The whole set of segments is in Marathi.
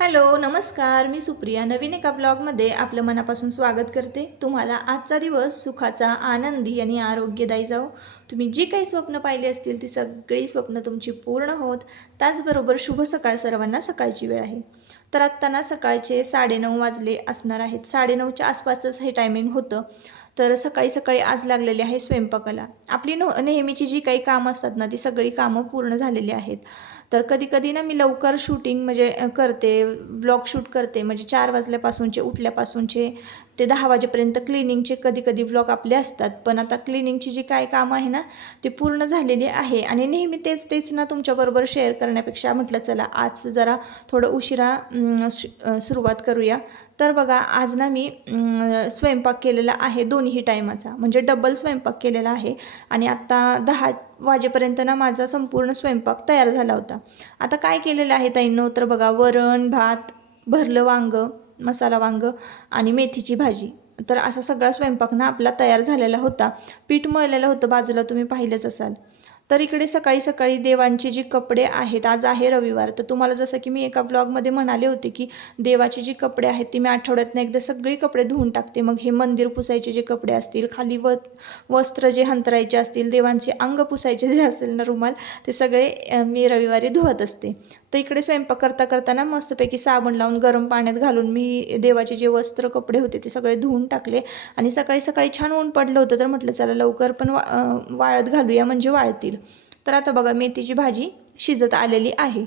हॅलो नमस्कार. मी सुप्रिया. नवीन एका ब्लॉगमध्ये आपलं मनापासून स्वागत करते. तुम्हाला आजचा दिवस सुखाचा आनंदी आणि आरोग्यदायी जाओ तुम्ही जी काही स्वप्न पाहिली असतील ती सगळी स्वप्न तुमची पूर्ण होत. त्याचबरोबर शुभ सकाळ सर्वांना सकाळची वेळ आहे. तर आत्ताना सकाळचे साडेनऊ वाजले असणार आहेत. साडेनऊच्या आसपासच हे टायमिंग होतं. तर सकाळी सकाळी आज लागलेली आहे स्वयंपाकाला. आपली न नेहमीची जी काही कामं असतात ना ती सगळी कामं पूर्ण झालेली आहेत. तर कधी कधी ना मी लवकर शूटिंग म्हणजे करते ब्लॉग शूट करते. म्हणजे चार वाजल्यापासूनचे उठल्यापासूनचे ते दहा वाजेपर्यंत क्लिनिंगचे कधी कधी ब्लॉग आपले असतात. पण आता क्लिनिंगची जी काय कामं आहे ना ती पूर्ण झालेली आहे. आणि नेहमी तेच तेच ना तुमच्याबरोबर शेअर करण्यापेक्षा म्हटलं चला आज जरा थोडं उशिरा सुरुवात करूया. तर बघा आज ना मी स्वयंपाक केलेला आहे दोन्ही टायमाचा. म्हणजे डबल स्वयंपाक केलेला आहे. आणि आत्ता दहा वाजेपर्यंत ना माझा संपूर्ण स्वयंपाक तयार झाला होता. आता काय केलेलं आहे ताईंनो? तर बघा वरण भात भरलं वांगं मसाला वांग आणि मेथीची भाजी. तर असा सगळा स्वयंपाक ना आपला तयार झालेला होता. पीठ मळलेलं होतं बाजूला तुम्ही पाहिलंच असाल. तर इकडे सकाळी सकाळी देवांचे जी कपडे आहेत आज आहे रविवार. तर तुम्हाला जसं की मी एका ब्लॉगमध्ये म्हणाले होते की देवाचे जे कपडे आहेत ते मी आठवड्यातनं एकदा सगळी कपडे धुवून टाकते. मग हे मंदिर पुसायचे जे कपडे असतील खाली व वस्त्र जे हंतरायचे असतील देवांचे अंग पुसायचे जे असेल ना रुमाल ते सगळे मी रविवारी धुवत असते. तर इकडे स्वयंपाक करता करताना मस्तपैकी साबण लावून गरम पाण्यात घालून मी देवाचे जे वस्त्र कपडे होते ते सगळे धुवून टाकले. आणि सकाळी सकाळी छान ऊन पडलं होतं तर म्हटलं चला लवकर पण वा वाळत घालूया म्हणजे वाळतील. तर आता बघा मेथीची भाजी शिजत आलेली आहे.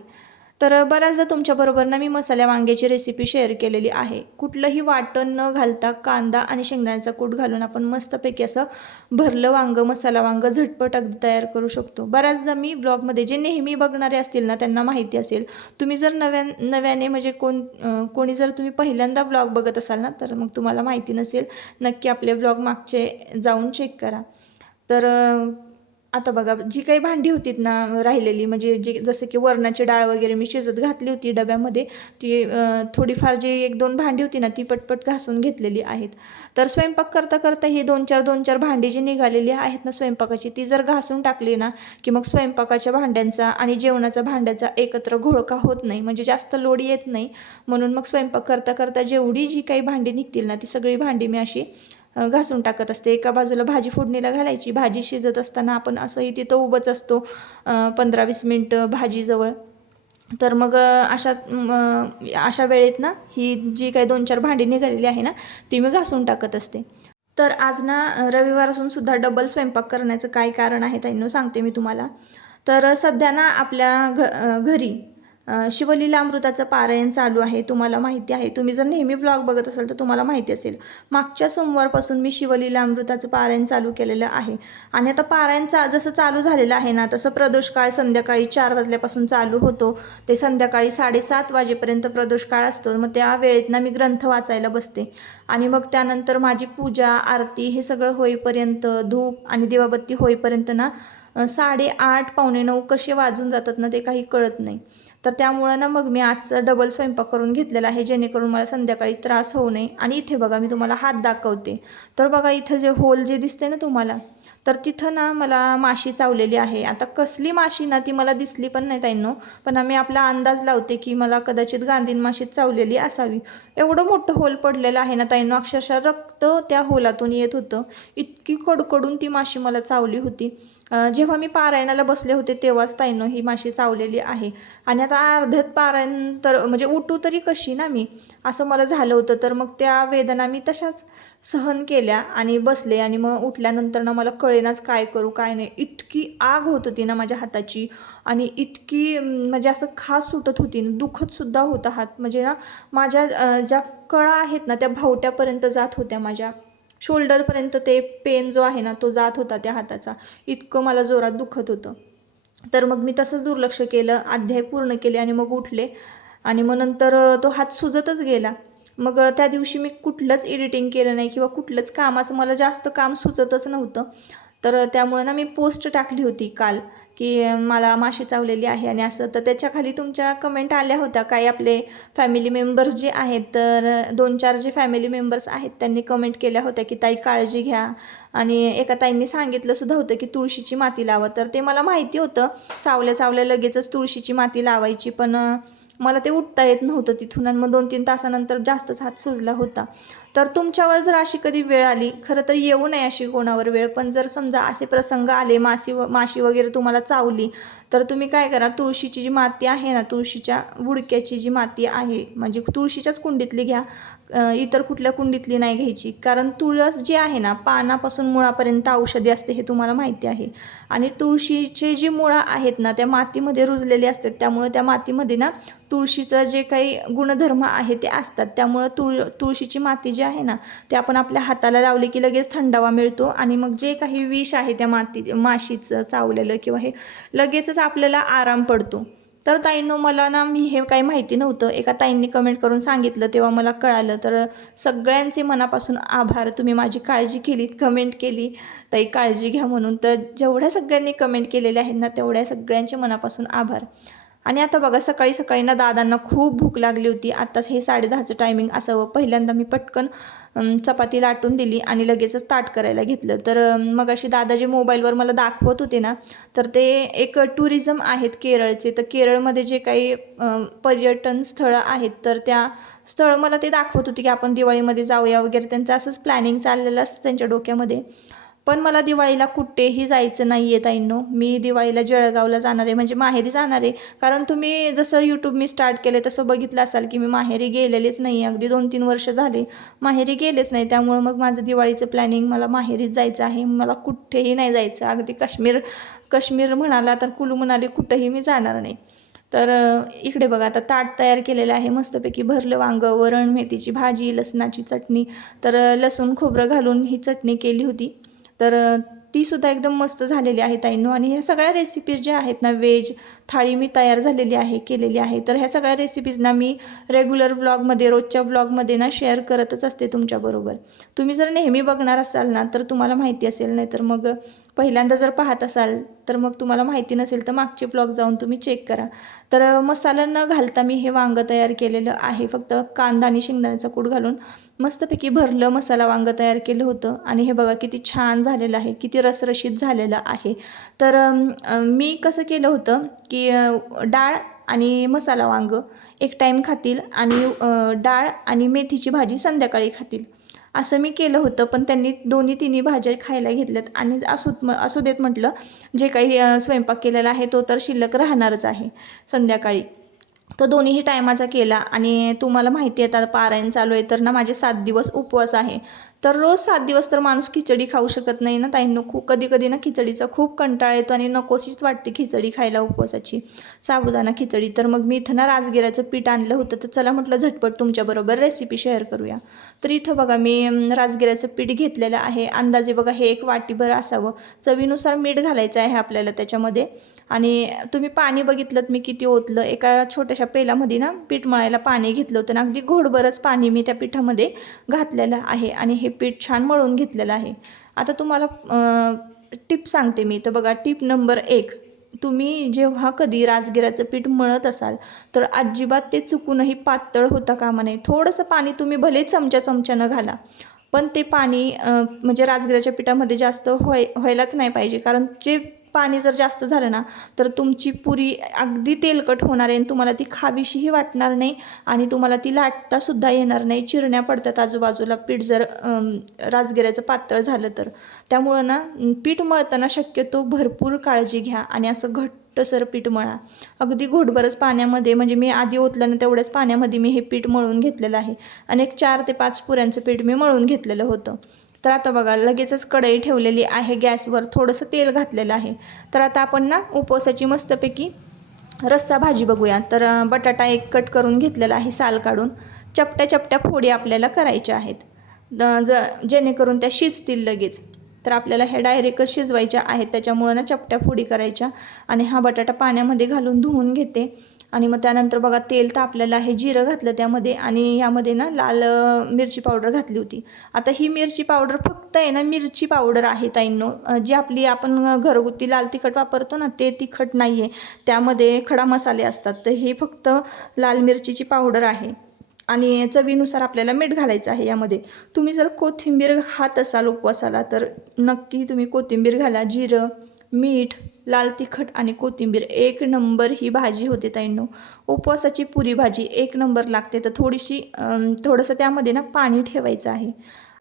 तर बऱ्याचदा तुमच्याबरोबर ना मी मसाल्या वांग्याची रेसिपी शेअर केलेली आहे. कुठलंही वाटण न घालता कांदा आणि शेंगदाण्याचा कूट घालून आपण मस्तपैकी असं भरलं वांगं मसाला वांगं झटपट अगदी तयार करू शकतो. बऱ्याचदा मी ब्लॉगमध्ये जे नेहमी बघणारे असतील ना त्यांना माहिती असेल. तुम्ही जर नव्या नव्याने म्हणजे कोण कोणी जर तुम्ही पहिल्यांदा ब्लॉग बघत असाल ना तर मग तुम्हाला माहिती नसेल. नक्की आपले ब्लॉग मागचे जाऊन चेक करा. तर आता बघा जी काही भांडी होतीत ना राहिलेली म्हणजे जी जसं की वरणाची डाळ वगैरे मी शिजत घातली होती डब्यामध्ये ती थोडीफार जी एक दोन भांडी होती ना ती पटपट घासून घेतलेली आहेत. तर स्वयंपाक करता करता ही दोन चार दोन चार भांडी जी निघालेली आहेत ना स्वयंपाकाची ती जर घासून टाकली ना की मग स्वयंपाकाच्या भांड्यांचा आणि जेवणाचा भांड्याचा एकत्र घोळका होत नाही म्हणजे जास्त लोड येत नाही म्हणून मग स्वयंपाक करता करता जेवढी जी काही भांडी निघतील ना ती सगळी भांडी मी अशी घासून टाकत असते. एका बाजूला भाजी फोडणीला घालायची भाजी शिजत असताना आपण असंही तिथं उभंच असतो पंधरा वीस मिनटं भाजीजवळ. तर मग अशा अशा वेळेत ना ही जी काही दोन चार भांडी निघालेली आहे ना ती मी घासून टाकत असते. तर आज ना रविवार असून सुद्धा डबल स्वयंपाक करण्याचं काय कारण आहे त्यांना सांगते मी तुम्हाला. तर सध्या ना आपल्या घ घरी शिवलीला अमृताचं पारायण चालू आहे तुम्हाला माहिती आहे. तुम्ही जर नेहमी ब्लॉग बघत असाल तर तुम्हाला माहिती असेल. मागच्या सोमवारपासून मी शिवलीला अमृताचं पारायण चालू केलेलं आहे. आणि आता पारायण चा जसं चालू झालेलं आहे ना तसं प्रदोषकाळ संध्याकाळी चार वाजल्यापासून चालू होतो. ते संध्याकाळी साडेसात वाजेपर्यंत प्रदोषकाळ असतो. मग त्या वेळेत ना मी ग्रंथ वाचायला बसते. आणि मग त्यानंतर माझी पूजा आरती हे सगळं होईपर्यंत धूप आणि दिवाबत्ती होईपर्यंत ना साडेआठ पावणे नऊ कसे वाजून जातात ना ते काही कळत नाही. तर त्यामुळं ना मग मी आजचा डबल स्वयंपाक करून घेतलेला आहे जेणेकरून मला संध्याकाळी त्रास होऊ नये. आणि इथे बघा मी तुम्हाला हात दाखवते. तर बघा इथं जे होल जे दिसते ना तुम्हाला तर तिथं ना मला माशी चावलेली आहे. आता कसली माशी ना ती मला दिसली पण नाही ताईंनो. पण आम्ही आपला अंदाज लावते की मला कदाचित गांधीन माशी चावलेली असावी. एवढं मोठं होल पडलेलं आहे ना ताईंनो. अक्षरशः रक्त त्या होलातून येत होतं. इतकी कडकडून ती माशी मला चावली होती. जेव्हा मी पारायणाला बसले होते तेव्हाच ताईंनो ही माशी चावलेली आहे. आणि आता अर्ध्यात पारायण तर म्हणजे उठू तरी कशी ना मी? असं मला झालं होतं. तर मग त्या वेदना मी तशाच सहन केल्या आणि बसले आणि मग उठल्यानंतर ना मला कळ कळेनाच काय करू काय नाही. इतकी आग होत होती ना माझ्या हाताची आणि इतकी म्हणजे असं खास सुटत होती ना दुखतसुद्धा होता हात. म्हणजे ना माझ्या ज्या कळा आहेत ना त्या भावट्यापर्यंत जात होत्या माझ्या. शोल्डरपर्यंत ते पेन जो आहे ना तो जात होता त्या हाताचा. इतकं मला जोरात दुखत होतं. तर मग मी तसंच दुर्लक्ष केलं अध्याय पूर्ण केले आणि मग उठले आणि मग नंतर तो हात सुजतच गेला. मग त्या दिवशी मी कुठलंच एडिटिंग केलं नाही किंवा कुठलंच कामाचं मला जास्त काम सुचतच नव्हतं. तर त्यामुळे ना मी पोस्ट टाकली होती काल की मला माशी चावलेली आहे आणि असं. तर त्याच्याखाली तुमच्या कमेंट आल्या होत्या काही आपले फॅमिली मेंबर्स जे आहेत तर दोन चार जे फॅमिली मेंबर्स आहेत त्यांनी कमेंट केल्या होत्या की ताई काळजी घ्या. आणि एका ताईंनी सांगितलं सुद्धा होतं की तुळशीची माती लावा. तर ते मला माहिती होतं. चावल्या चावल्या लगेचच तुळशीची माती लावायची पण मला ते उठता येत नव्हतं तिथून. आणि मग दोन तीन तासानंतर जास्तच हात सुजला होता. तर तुमच्यावर जर अशी कधी वेळ आली खरं तर येऊ नये अशी कोणावर वेळ. पण जर समजा असे प्रसंग आले मासी व माशी वगैरे तुम्हाला चावली तर तुम्ही काय करा तुळशीची जी माती आहे ना तुळशीच्या बुडक्याची जी माती आहे म्हणजे तुळशीच्याच कुंडीतली घ्या. इतर कुठल्या कुंडीतली नाही घ्यायची. कारण तुळस जी आहे ना पानापासून मुळापर्यंत औषधी असते हे तुम्हाला माहिती आहे. आणि तुळशीचे जी मुळं आहेत ना त्या मातीमध्ये रुजलेली असतात. त्यामुळे त्या मातीमध्ये ना तुळशीचं जे काही गुणधर्म आहे ते असतात. त्यामुळं तुळ तुळशीची माती जी आहे ना ते आपण आपल्या हाताला लावले की लगेच थंडावा मिळतो आणि मग जे काही विष आहे त्या माती माशीचं चावलेलं किंवा हे लगेचच आपल्याला आराम पडतो. तर ताईंनो मला ना मी हे काही माहिती नव्हतं. एका ताईंनी कमेंट करून सांगितलं तेव्हा मला कळालं. तर सगळ्यांचे मनापासून आभार. तुम्ही माझी काळजी केलीत कमेंट केली. ताई काळजी घ्या म्हणून. तर जेवढ्या सगळ्यांनी कमेंट केलेल्या आहेत ना तेवढ्या सगळ्यांचे मनापासून आभार. आणि आता बघा सकाळी सकाळी ना दादांना खूप भूक लागली होती. आत्ताच हे साडेदहाचं टायमिंग असावं. पहिल्यांदा मी पटकन चपाती लाटून दिली आणि लगेचच ताट करायला घेतलं. तर मग अशी दादा जे मोबाईलवर मला दाखवत होते ना तर ते एक टुरिझम आहेत केरळचे. तर केरळमध्ये जे काही पर्यटन स्थळं आहेत तर त्या स्थळं मला ते दाखवत होते की आपण दिवाळीमध्ये जाऊया वगैरे. त्यांचं असंच प्लॅनिंग चाललेलं असतं त्यांच्या डोक्यामध्ये. पण मला दिवाळीला कुठेही जायचं नाही आहे ताईंनो. मी दिवाळीला जळगावला जाणार आहे म्हणजे माहेरी जाणार आहे. कारण तुम्ही जसं यूट्यूब मी स्टार्ट केलं तसं बघितलं असाल की मी माहेरी गेलेलेच नाही. अगदी दोन तीन वर्ष झाले माहेरी गेलेच नाही. त्यामुळं मग माझं दिवाळीचं प्लॅनिंग मला माहेरीच जायचं आहे. मला कुठेही नाही जायचं. अगदी काश्मीर काश्मीर म्हणाला तर कुलू म्हणाले कुठंही मी जाणार नाही. तर इकडे बघा आता ताट तयार केलेलं आहे मस्तपैकी. भरलं वांगं वरण मेथीची भाजी लसणाची चटणी. तर लसूण खोबरं घालून ही चटणी केली होती. तर तीसुद्धा ती सुद्धा एकदम मस्त झालेली आहे ताईंनो आणि ह्या सगळ्या रेसिपीज ज्या आहेत ना व्हेज थाळी मी तयार झालेली आहे केलेली आहे. तर ह्या सगळ्या रेसिपीजना मी रेग्युलर व्लॉगमध्ये रोजच्या व्लॉगमध्ये ना शेअर करतच असते तुमच्याबरोबर तुम्ही जर नेहमी बघणार असाल ना तर तुम्हाला माहिती असेल नाही तर मग पहिल्यांदा जर पाहत असाल तर मग तुम्हाला माहिती नसेल तर मागचे ब्लॉग जाऊन तुम्ही चेक करा. तर मसाला न घालता मी हे वांगं तयार केलेलं आहे. फक्त कांदा आणि शेंगदाण्याचा कूट घालून मस्तपैकी भरलं मसाला वांगं तयार केलं होतं. आणि हे बघा किती छान झालेलं आहे किती रसरशीत झालेलं आहे. तर मी कसं केलं होतं की डाळ आणि मसाला वांगं एक टाईम खातील आणि डाळ आणि मेथीची भाजी संध्याकाळी खातील. असं मी केलं होतं पण त्यांनी दोन्ही तिन्ही भाज्या खायला घेतल्यात आणि असूत म असू देत म्हटलं जे काही स्वयंपाक केलेला आहे तो तर शिल्लक राहणारच आहे संध्याकाळी. तो दोन्हीही टायमाचा केला आणि तुम्हाला माहिती आहे आता पारायण चालू आहे तर ना माझे सात दिवस उपवास आहे. तर रोज सात दिवस तर माणूस खिचडी खाऊ शकत नाही ना ताईंनो. खूप कधी कधी ना खिचडीचा खूप कंटाळा येतो आणि नकोशीच वाटते खिचडी खायला उपवासाची. साबुदाणा खिचडी. तर मग मी इथं ना राजगिऱ्याचं पीठ आणलं होतं. तर चला म्हटलं झटपट तुमच्याबरोबर रेसिपी शेअर करूया. तर इथं बघा मी राजगिराचं राजगिऱ्याचं पीठ घेतलेलं आहे. अंदाजे बघा हे एक वाटीभर असावं. चवीनुसार मीठ घालायचं आहे आपल्याला त्याच्यामध्ये. आणि तुम्ही पाणी बघितलं मी किती ओतलं. एका छोट्याशा पेलामध्ये ना पीठ मळायला पाणी घेतलं होतं ना अगदी घोडभरच पाणी मी त्या पिठामध्ये घातलेलं आहे आणि हे पीठ छान मळून घेतलेलं आहे. आता तुम्हाला टिप सांगते मी. तर बघा टिप नंबर एक तुम्ही जेव्हा कधी राजगिराचं पीठ मळत असाल तर अजिबात ते चुकूनही पातळ होता कामा नये. थोडंसं पाणी तुम्ही भले चमच्या चमच्यानं घाला पण ते पाणी म्हणजे राजगिराच्या पिठामध्ये जास्त व्हाय व्हायलाच नाही पाहिजे. कारण जे पाणी जर जास्त झालं ना तर तुमची पुरी अगदी तेलकट होणार आहे आणि तुम्हाला ती खावीशीही वाटणार नाही आणि तुम्हाला ती लाटतासुद्धा येणार नाही. चिरण्या पडतात आजूबाजूला. पीठ जर राजगिऱ्याचं पातळ झालं तर. त्यामुळं ना पीठ मळताना शक्यतो भरपूर काळजी घ्या आणि असं घट्टसर पीठ मळा. अगदी घोटभरच पाण्यामध्ये म्हणजे मी आधी ओतल्यानं तेवढ्याच पाण्यामध्ये मी हे पीठ मळून घेतलेलं आहे. आणि एक चार ते पाच पुऱ्यांचं पीठ मी मळून घेतलेलं होतं. तर आता बघा लगेचच कढई ठेवलेली आहे गॅसवर थोडंसं तेल घातलेलं आहे. तर आता आपण ना उपवासाची मस्तपैकी रस्सा भाजी बघूया. तर बटाटा एक कट करून घेतलेला आहे साल काढून. चपट्या चपट्या फोडी आपल्याला करायच्या आहेत. ज जेणेकरून त्या शिजतील लगेच. तर आपल्याला ह्या डायरेक्टच शिजवायच्या आहेत त्याच्यामुळं ना चपट्या फोडी करायच्या. आणि हा बटाटा पाण्यामध्ये घालून धुवून घेते. आणि मग त्यानंतर बघा तेल तापलेलं आहे जिरं घातलं त्यामध्ये आणि यामध्ये ना लाल मिरची पावडर घातली होती. आता ही मिरची पावडर फक्त आहे ना मिरची पावडर आहे ताईंनो. जी आपली आपण घरगुती लाल तिखट वापरतो ना ते तिखट नाही आहे त्यामध्ये खडा मसाले असतात. तर हे फक्त लाल मिरचीची पावडर आहे. आणि चवीनुसार आपल्याला मीठ घालायचं आहे यामध्ये. तुम्ही जर कोथिंबीर खात असाल उपवासाला तर नक्की तुम्ही कोथिंबीर घाला जिरं मीठ लाल तिखट आणि कोथिंबीर. एक नंबर ही भाजी होते ताईंनो. उपवासाची पुरी भाजी एक नंबर लागते. तर थोडीशी थोडंसं त्यामध्ये ना पाणी ठेवायचं आहे.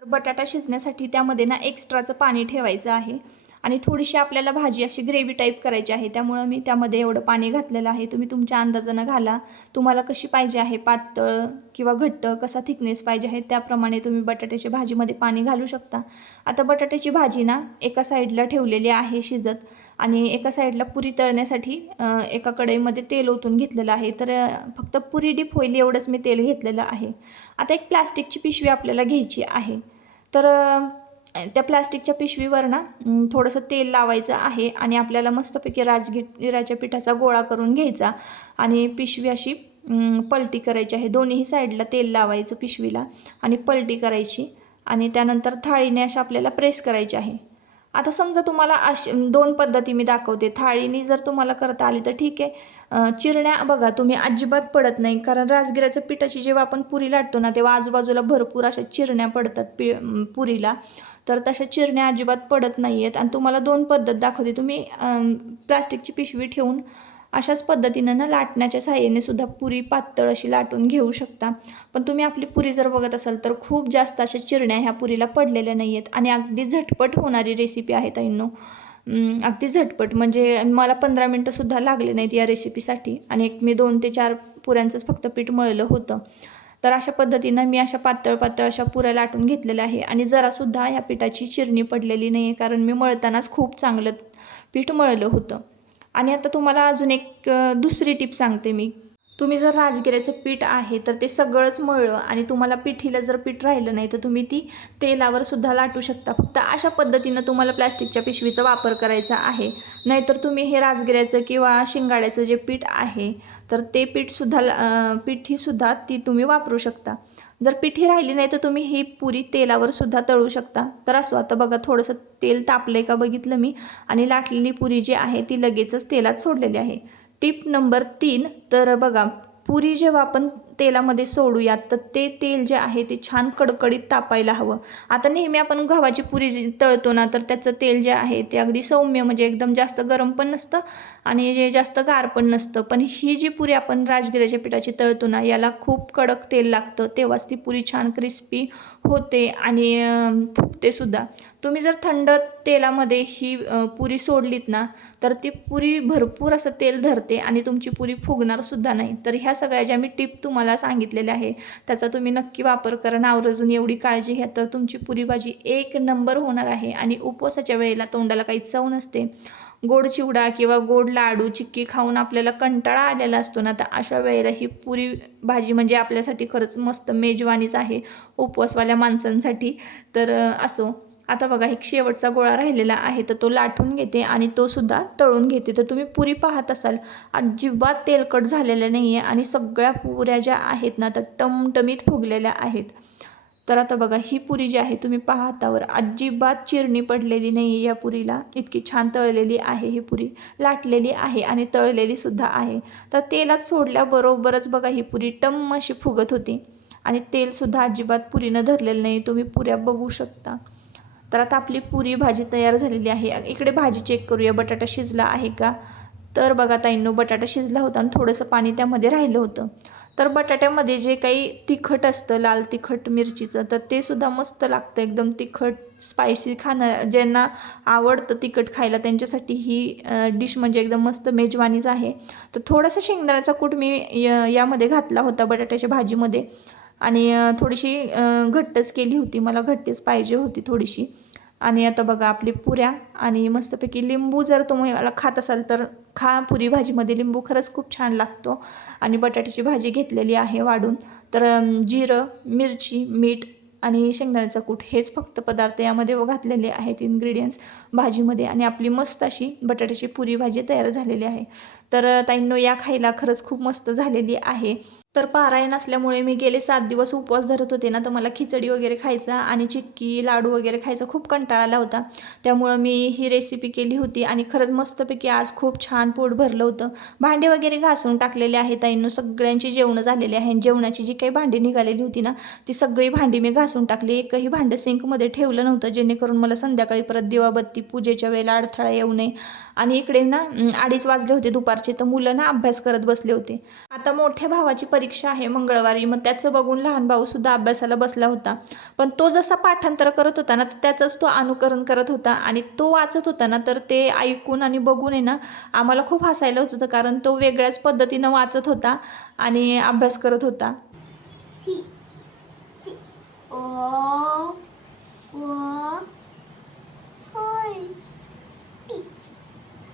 बटाटा शिजण्यासाठी त्यामध्ये ना एक्स्ट्राचं पाणी ठेवायचं आहे. आणि थोडीशी आपल्याला भाजी अशी ग्रेव्ही टाईप करायची आहे त्यामुळं मी त्यामध्ये एवढं पाणी घातलेलं आहे. तुम्ही तुमच्या अंदाजानं घाला तुम्हाला कशी पाहिजे आहे? पातळ किंवा घट्ट कसा थिकनेस पाहिजे आहे? त्याप्रमाणे तुम्ही बटाट्याच्या भाजीमध्ये पाणी घालू शकता. आता बटाट्याची भाजी ना एका साईडला ठेवलेली आहे शिजत आणि एका साईडला पुरी तळण्यासाठी एका कढईमध्ये तेल ओतून घेतलेलं आहे. तर फक्त पुरी डीप होईल एवढंच मी तेल घेतलेलं आहे. आता एक प्लास्टिकची पिशवी आपल्याला घ्यायची आहे. तर त्या प्लास्टिकच्या पिशवीवर ना थोडंसं तेल लावायचं आहे आणि आपल्याला मस्तपैकी राजगिराच्या पिठाचा गोळा करून घ्यायचा आणि पिशवी अशी पलटी करायची आहे. दोन्ही साईडला तेल लावायचं पिशवीला आणि पलटी करायची आणि त्यानंतर थाळीने अशा आपल्याला प्रेस करायची आहे. आता समजा तुम्हाला अश दोन पद्धती मी दाखवते. थाळीने जर तुम्हाला करता आली तर ठीक आहे. चिरण्या बघा तुम्ही अजिबात पडत नाही. कारण राजगिराच्या पिठाची जेव्हा आपण पुरी लाटतो ना तेव्हा आजूबाजूला भरपूर अशा चिरण्या पडतात पि पुरीला. तर तशा चिरण्या अजिबात पडत नाही आहेत आणि तुम्हाला दोन पद्धत दाखवते. तुम्ही प्लास्टिकची पिशवी ठेवून अशाच पद्धतीनं ना लाटण्याच्या सहाय्याने सुद्धा पुरी पातळ अशी लाटून घेऊ शकता. पण तुम्ही आपली पुरी जर बघत असाल तर खूप जास्त अशा चिरण्या ह्या पुरीला पडलेल्या नाही आहेत आणि अगदी झटपट होणारी रेसिपी आहे ताईंनो. अगदी झटपट. म्हणजे मला पंधरा मिनटंसुद्धा लागले नाहीत या रेसिपीसाठी आणि एक मी दोन ते चार पुऱ्यांचंच फक्त पीठ मळलं होतं. तर अशा पद्धतीनं मी अशा पातळ पातळ अशा पुऱ्या लाटून घेतलेल्या आहे आणि जरासुद्धा ह्या पिठाची चिरणी पडलेली नाही आहे कारण मी मळतानाच खूप चांगलं पीठ मळलं होतं. आणि आता तुम्हाला अजून एक दुसरी टिप सांगते मी. तुम्ही जर राजगिऱ्याचं पीठ आहे तर ते सगळंच मळलं आणि तुम्हाला पिठीला जर पीठ राहिलं नाही तर तुम्ही ती तेलावर सुद्धा लाटू शकता. फक्त अशा पद्धतीनं तुम्हाला प्लॅस्टिकच्या पिशवीचा वापर करायचा आहे. नाहीतर तुम्ही हे राजगिऱ्याचं किंवा शिंगाड्याचं जे पीठ आहे तर ते पीठसुद्धा पिठीसुद्धा ती तुम्ही वापरू शकता. जर पिठी राहिली नाही तर तुम्ही ही पुरी तेलावर सुद्धा तळू शकता. तर असो आता बघा थोडंसं तेल तापलं आहे का बघितलं मी. आणि लाटलेली पुरी जी आहे ती लगेचच तेलात सोडलेली आहे. टिप नंबर तीन तर बघा पुरी जेव्हा आपण तेलामध्ये सोडूयात तर ते तेल जे आहे ते छान कडकडीत तापायला हवं. आता नेहमी आपण गव्हाची पुरी जी तळतो ना तर त्याचं तेल जे आहे ते अगदी सौम्य म्हणजे एकदम जास्त गरम पण नसतं आणि जे जास्त गार पण नसतं. पण ही जी पुरी आपण राजगिऱ्याच्या पिठाची तळतो ना याला खूप कडक तेल लागतं तेव्हाच ती पुरी छान क्रिस्पी होते आणि फुगतेसुद्धा तुम्ही जर थंड तेलामध्ये ही पुरी सोडलीत ना तर ती पुरी भरपूर असं तेल धरते आणि तुमची पुरी फुगणारसुद्धा नाही. तर ह्या सगळ्या ज्या मी टिप तुम्हाला सांगितलेल्या आहे. त्याचा तुम्ही नक्की वापर करा. नावरजून एवढी काळजी घ्या तर तुमची पुरी भाजी एक नंबर होणार आहे आणि उपवासाच्या वेळेला तोंडाला काही चव नसते. गोड चिवडा किंवा गोड लाडू चिक्की खाऊन आपल्याला कंटाळा आलेला असतो ना तर अशा वेळेला ही पुरी भाजी म्हणजे आपल्यासाठी खरंच मस्त मेजवानीच आहे. उपवासवाल्या माणसांसाठी तर असो. आता बघा एक शेवटचा गोळा राहिलेला आहे तर तो लाटून घेते आणि तो सुद्धा तळून घेते. तर तुम्ही पुरी पाहत असाल अजिबात तेलकट झालेलं नाही आहे आणि सगळ्या पुऱ्या ज्या आहेत ना तर टमटमीत फुगलेल्या आहेत. तर आता बघा ही पुरी जी आहे तुम्ही पाहतावर अजिबात चिरणी पडलेली नाही आहे या पुरीला. इतकी छान तळलेली आहे ही पुरी लाटलेली आहे आणि तळलेली सुद्धा आहे. तर तेलात सोडल्याबरोबरच बघा ही पुरी टम्म अशी फुगत होती आणि तेलसुद्धा अजिबात पुरीनं धरलेलं नाही तुम्ही पुऱ्या बघू शकता. तर आता आपली पुरी भाजी तयार झालेली आहे. इकडे भाजी चेक करूया. बटाटा शिजला आहे का? तर बघा ताईंनो बटाटा शिजला होता आणि थोडंसं पाणी त्यामध्ये राहिलं होतं. तर बटाट्यामध्ये जे काही तिखट असतं लाल तिखट मिरचीचं तर ते सुद्धा मस्त लागतं. एकदम तिखट स्पायसी खाणं ज्यांना आवडतं तिखट खायला त्यांच्यासाठी ही डिश म्हणजे एकदम मस्त मेजवानीच आहे. तर थोडासा शेंगदाण्याचा कूट मी यामध्ये घातला होता बटाट्याच्या भाजीमध्ये. आणि थोडीशी घट्टच केली होती. मला घट्टीच पाहिजे होती थोडीशी. आणि आता बघा आपली पुऱ्या आणि मस्तपैकी लिंबू जर तुम्ही मला खात असाल तर खा. पुरी भाजीमध्ये लिंबू खरंच खूप छान लागतो. आणि बटाट्याची भाजी घेतलेली आहे वाढून. तर जिरं मिरची मीठ आणि शेंगदाण्याचा कूट हेच फक्त पदार्थ यामध्ये घातलेले आहेत इन्ग्रेडियंट्स भाजीमध्ये. आणि आपली मस्त अशी बटाट्याची पुरी भाजी तयार झालेली आहे. तर ताईंनो या खायला खरंच खूप मस्त झालेली आहे. तर पारायण असल्यामुळे मी गेले सात दिवस उपवास धरत होते ना तर मला खिचडी वगैरे खायचा आणि चिक्की लाडू वगैरे खायचा खूप कंटाळा आला होता. त्यामुळं मी ही रेसिपी केली होती आणि खरंच मस्तपैकी आज खूप छान पोट भरलं होतं. भांडे वगैरे घासून टाकलेले आहे ताईंनो सगळ्यांची जेवणं झालेली आहे जेवणाची जी काही भांडी निघालेली होती ना ती सगळी भांडी मी घासून टाकली. एकही भांडं सिंकमध्ये ठेवलं नव्हतं जेणेकरून मला संध्याकाळी परत दिवाबत्ती पूजेच्या वेळेला अडथळा येऊ नये. आणि इकडे ना अडीच वाजले होते दुपार दुपारचे तर मुलं ना अभ्यास करत बसले होते आता मोठ्या भावाची परीक्षा आहे मंगळवारी मग त्याचं बघून लहान भाऊ सुद्धा अभ्यासाला बसला होता पण तो जसा पाठांतर करत होता ना तर त्याचंच तो अनुकरण करत होता आणि तो वाचत होता ना तर ते ऐकून आणि बघून आहे ना आम्हाला खूप हसायला होत होतं कारण तो वेगळ्याच पद्धतीनं वाचत होता आणि अभ्यास करत होता C. C. O.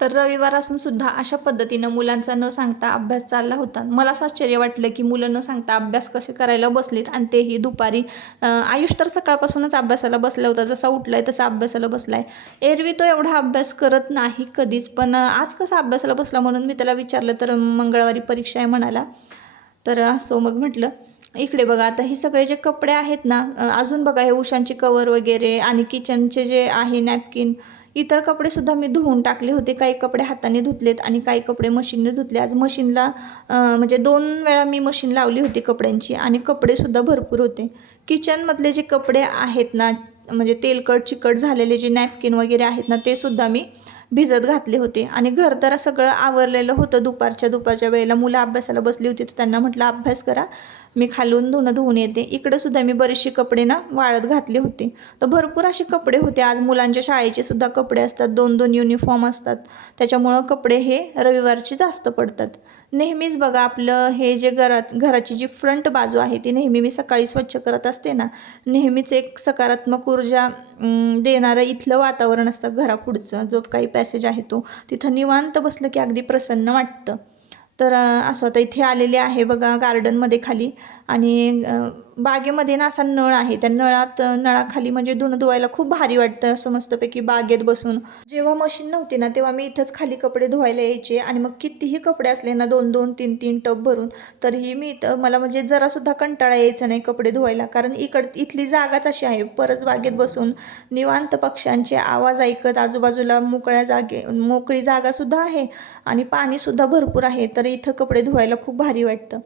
तर रविवार असून सुद्धा अशा पद्धतीनं मुलांचा न सांगता अभ्यास चालला होता. मला असं आश्चर्य वाटलं की मुलं न सांगता अभ्यास कसे करायला बसलीत आणि तेही दुपारी. आयुष तर सकाळपासूनच अभ्यासाला बसला होता. जसा उठलाय तसा अभ्यासाला बसलाय. एरवी तो एवढा अभ्यास करत नाही कधीच. पण आज कसा अभ्यासाला बसला म्हणून मी त्याला विचारलं तर मंगळवारी परीक्षा आहे म्हणाला. तर असो मग म्हटलं इकडे बघा आता हे सगळे जे कपडे आहेत ना अजून बघा हे उशांचे कवर वगैरे आणि किचनचे जे आहे नॅपकिन इतर कपडेसुद्धा मी धुवून टाकले होते. काही कपडे हाताने धुतलेत आणि काही कपडे मशीनने धुतले. आज मशीनला म्हणजे दोन वेळा मी मशीन लावली होती कपड्यांची आणि कपडेसुद्धा भरपूर होते. किचनमधले जे कपडे आहेत ना म्हणजे तेलकट चिकट झालेले जे नॅपकिन वगैरे आहेत ना ते सुद्धा मी भिजत घातले होते. आणि घर तर सगळं आवरलेलं होतं दुपारच्या दुपारच्या वेळेला. मुलं अभ्यासाला बसली होती तर त्यांना म्हटलं अभ्यास करा. मी खालून धुणं धुवून येते. इकडे सुद्धा मी बरेचसे कपडे ना वाळत घातले होते. तर भरपूर असे कपडे होते. आज मुलांच्या शाळेचे सुद्धा कपडे असतात. दोन दोन युनिफॉर्म असतात. त्याच्यामुळं कपडे हे रविवारचे जास्त पडतात. नेहमीच बघा आपलं हे जे घरात घराची जी फ्रंट बाजू आहे ती नेहमी मी सकाळी स्वच्छ करत असते ना नेहमीच एक सकारात्मक ऊर्जा देणारं इथलं वातावरण असतं घरापुढचं. जो काही पॅसेज आहे तो. तिथं निवांत बसलं की अगदी प्रसन्न वाटतं. तर असं आता इथे आलेले आहे बघा गार्डनमध्ये खाली. आणि बागेमध्ये ना असा नळ आहे. त्या नळात नळाखाली म्हणजे धुणं धुवायला खूप भारी वाटतं. असं मस्तपैकी बागेत बसून. जेव्हा मशीन नव्हती ना तेव्हा मी इथंच खाली कपडे धुवायला यायचे आणि मग कितीही कपडे असले ना दोन दोन तीन तीन टप भरून तरीही मी इथं मला म्हणजे जरासुद्धा कंटाळा यायचा नाही कपडे धुवायला. कारण इकड इथली जागाच अशी आहे. परस बागेत बसून निवांत पक्ष्यांचे आवाज ऐकत आजूबाजूला मोकळ्या जागे मोकळी जागासुद्धा आहे आणि पाणीसुद्धा भरपूर आहे. तर इथं कपडे धुवायला खूप भारी वाटतं.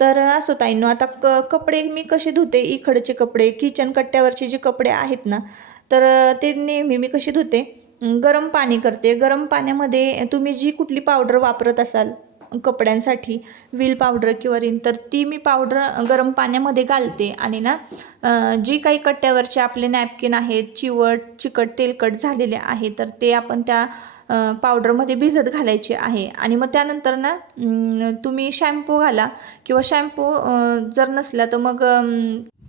तर असो ताईंनो आता क कपडे मी कसे धुते इकडचे कपडे किचन कट्ट्यावरचे जे कपडे आहेत ना तर ते नेहमी मी कसे धुते. गरम पाणी करते. गरम पाण्यामध्ये तुम्ही जी कुठली पावडर वापरत असाल कपड्यांसाठी विल पावडर किंवा रिन तर ती मी पावडर गरम पाण्यामध्ये घालते. आणि ना जी काही कट्ट्यावरचे आपले नॅपकिन आहेत चिवट चिकट तेलकट झालेले आहे तर ते आपण त्या पावडरमध्ये भिजत घालायचे आहे. आणि मग त्यानंतर ना तुम्ही शॅम्पू घाला किंवा शॅम्पू जर नसला तर मग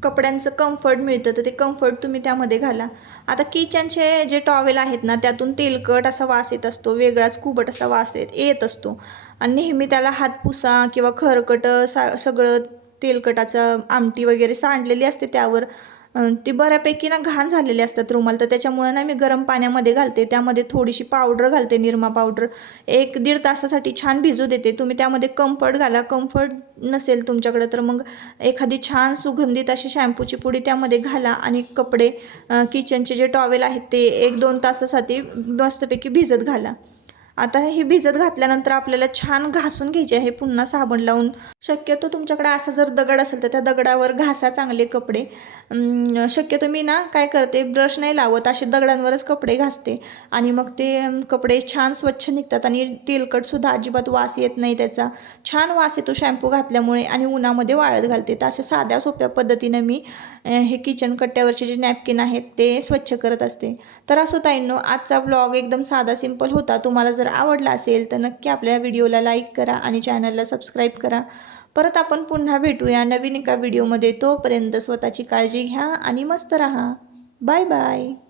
कपड्यांचं कम्फर्ट मिळतं तर ते कम्फर्ट तुम्ही त्यामध्ये घाला. आता किचनचे जे टॉवेल आहेत ना त्यातून तेलकट असा वास येत असतो वेगळाच खूबट असा वास येत येत असतो. आणि नेहमी त्याला हातपुसा किंवा खरकट सा सगळं तेलकटाचं आमटी वगैरे सांडलेली असते त्यावर ती बऱ्यापैकी ना घाण झालेले असतात रुमाल. तर त्याच्यामुळं ना मी गरम पाण्यामध्ये घालते. त्यामध्ये थोडीशी पावडर घालते निरमा पावडर. एक दीड तासासाठी छान भिजू देते. तुम्ही त्यामध्ये कम्फर्ट घाला. कम्फर्ट नसेल तुमच्याकडे तर मग एखादी छान सुगंधित अशी शॅम्पूची पुडी त्यामध्ये घाला आणि कपडे किचनचे जे टॉवेल आहेत ते एक दोन तासासाठी मस्तपैकी भिजत घाला. आता हे भिजत घातल्यानंतर आपल्याला छान घासून घ्यायचे आहे. पुन्हा साबण लावून. शक्यतो तुमच्याकडे असा जर दगड असेल तर त्या दगडावर घासा चांगले कपडे. शक्यतो मी ना काय करते ब्रश नाही लावत असे दगडांवरच कपडे घासते. आणि मग ते कपडे छान स्वच्छ निघतात आणि तेलकटसुद्धा अजिबात वास येत नाही त्याचा. छान वास येतो शॅम्पू घातल्यामुळे आणि उन्हामध्ये वाळत घालते. तर अशा साध्या सोप्या पद्धतीनं मी हे किचन कट्ट्यावरचे जे नॅपकिन आहेत ते स्वच्छ करत असते. तर असो ताईंनो आजचा ब्लॉग एकदम साधा सिंपल होता. तुम्हाला जर आवडला असेल तर नक्की आपल्या व्हिडिओला लाईक करा आणि चॅनलला सबस्क्राईब करा. परत आपण पुन्हा भेटूया नवीन एका व्हिडिओमध्ये. तोपर्यंत स्वतःची काळजी घ्या आणि मस्त राहा. Bye bye.